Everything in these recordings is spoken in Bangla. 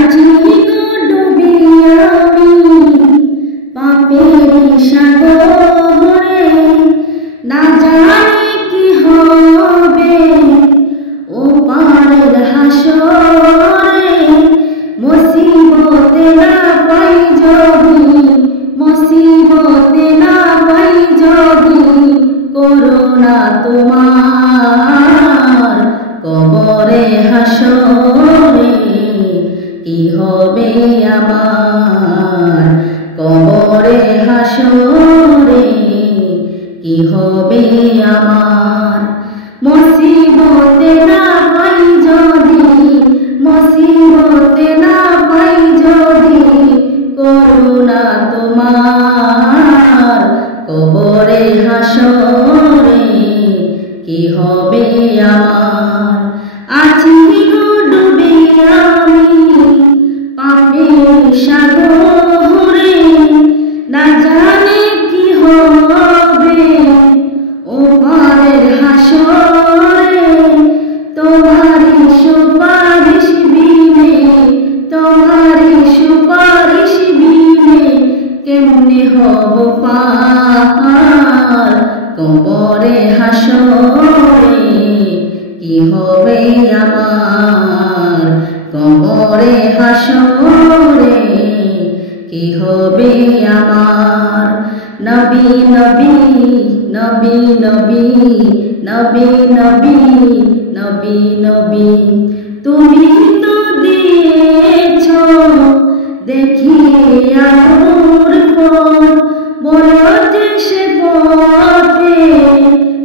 আজি গো ডুবি আমি পাপের সাগরে, না জানি কি হবে ও পারের হাসরে। মুসিবতে না পাই যদি, মুসিবতে না পাই যদি, করুণা তোমার কবরে হাসরে। কি হবে আমার কবরে হাসরে, কি হবে আমার। মুসিবতে না পাই যদি, মুসিবতে না পাই যদি, করুণা তোমার কবরে হাসরে, কি হবে আমার। আছি গো ডুবে আমি পাপের সাগরে, না জানি কি হবে ও পারের হাসরে। তোমারি সুপারিশ বিনে, তোমারি সুপারিশ বিনে, কেমনে হব পার কবরে হাসরে। কি হবে আমার কবরে হাসরে, কি হবে আমার। নবী নবী নবী নবী নবী নবী নবী নবী, তুমি তো দিয়েছ দেখিয়ে আলোর পথ, বলো যে সে পথে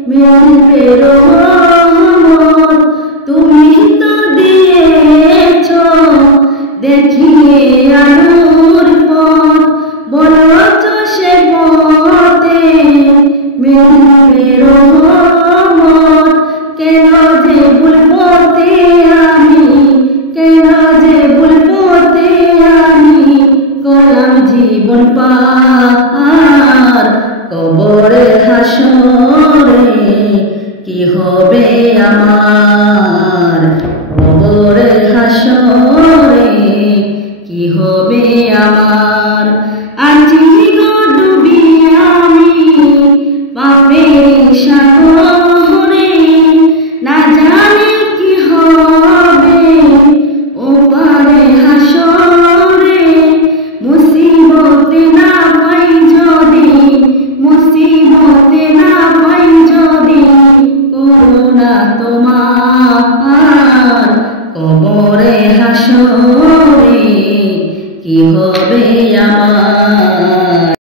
মিলবে রহমত। তুমি তো দিয়েছ দেখিয়ে আলোর পথ, বলো যে সে পথে মিলবে রহমত। কেন যে ভুল পথে আমি, কেন যে ভুল পথে আমি করলাম জীবন পার কবরে হাসরে। কি হবে আমার কবরে হাসরে, কি হবে আমার। আছি গো ডুবি আমি পাপের সাগরে, না জানি কি হবে ও পারে হাসরে। মুসিবতে না পাই যদি, মুসিবতে না পাই যদি, করুণা তোমার কবরে হাসরে, কি হবে আমার।